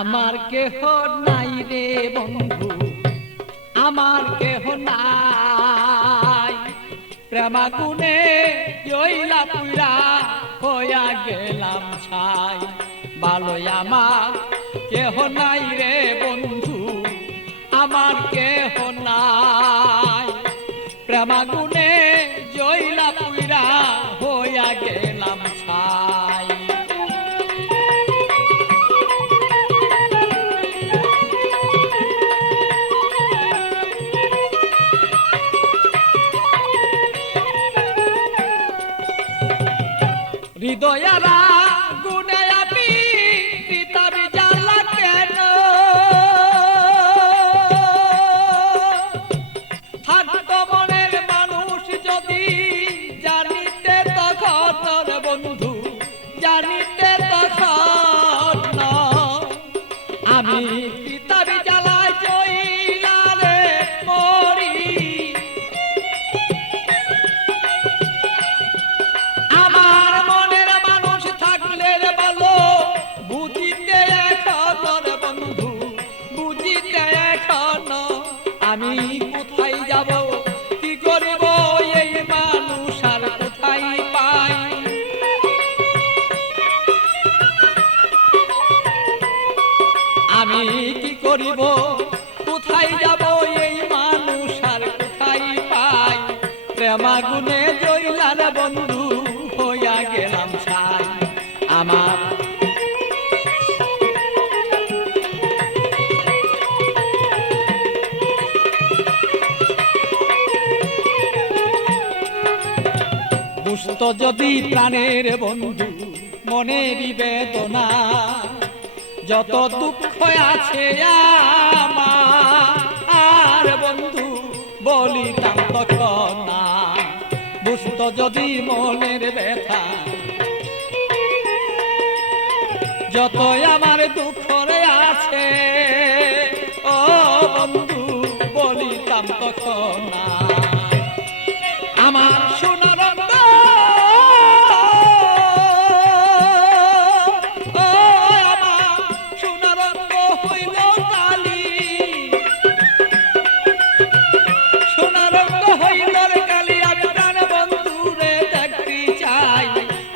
আমার কেহ নাই রে বন্ধু, আমার কেহ নাই। প্রেমাগুনে জইলা পুইরা হইয়া গেলাম ছাই। ভালোই আমার কেহ নাই রে বন্ধু, আমার কেহ নাই। প্রেমাগুনে জইলা পুইরা হইয়া গেলাম ছাই। হৃদয়ারা গুনে আমি পিতাবি জ্বালা কেন, থাকতো মনের মানুষ যদি জানিতে তখন বন্ধু, জানিতে তখন আমি পিতাবি জ্বালায় জইলা রে মরি। আমার মনের মানুষ থাকলে ভালো বুঝিতে এখন বন্ধু, বুঝিতে এখন আমি কোথায় যাব, কি করিব এই মানুষ আর কোথায় পাই। আমি কি করিব, কোথায় যাব এই মানুষ আর কোথায় পাই। প্রেমাগুনে জইলার বন্ধু হইয়া গেলাম ছাই। আমার বুঝতো যদি প্রাণের বন্ধু মনেরই বেদনা, যত দুঃখ আছে আমার বন্ধু বলিতাম তখন না। বুঝতো যদি মনের ব্যথা, যত আমার দুঃখ আছে ও বন্ধু বলিতাম তখন না। আমার সোনার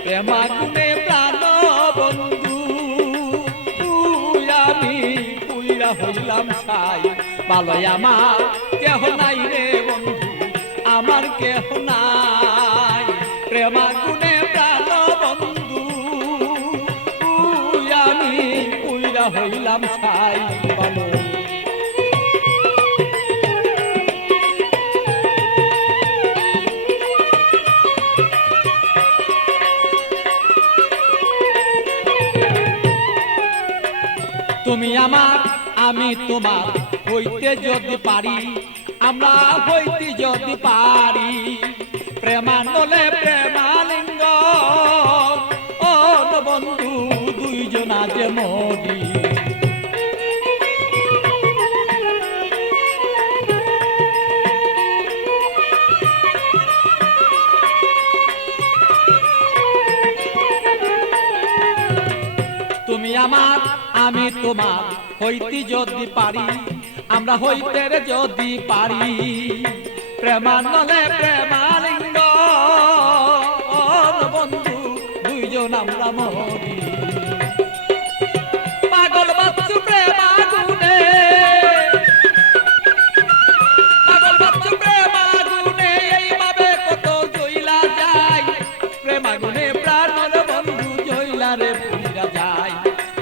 প্রেমাগুনে প্রাণ বন্ধু আমি পুইরা হইলাম ছাই। ভালোই আমার কেহ নাই রে বন্ধু, আমার কেহ নাই। প্রেমাগুনে প্রাণ বন্ধু আমি পুইরা হইলাম ছাই। ভালো তুমি আমার আমি তোমার হইতে যদি পারি, আমরা হইতে যদি পারি। প্রেমানলে প্রেমালিঙ্গ ও বন্ধু দুইজনা যে মরি। তুমি আমার আমি তোমার হইতে যদি পারি, আমরা হইতে যদি পারি। প্রেমানলে প্রেমালিঙ্গ বন্ধু দুইজন আমরা মরি। পাগল বাচ্চু প্রেমাগুনে, পাগল বাচ্চু প্রেমাগুনে এইভাবে কত জইলা যায়। প্রেমাগুনে প্রাণের বন্ধু জইলা রে পুইরা যায়।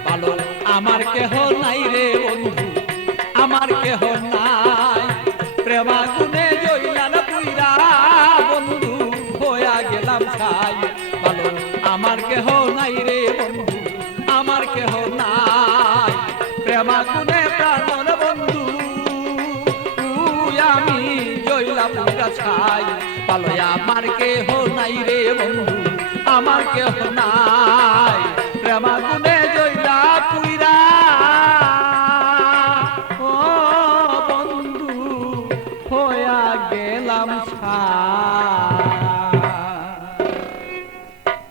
ভালো আমার কেহ নাই রে বন্ধু, আমার কেহ নাই। প্রেমাগুনে জইলার পুইরা বন্ধু হইয়া গেলাম ছাই। ভালো আমার কেহ নাই রে বন্ধু, আমার কেহ নাই। প্রেমাগুনে প্রাণের বন্ধু আমি জইলা পুইরা ছাই। ভালো আমার কেহ নাই রে বন্ধু, আমার কেহ নাই। প্রেমাগুনে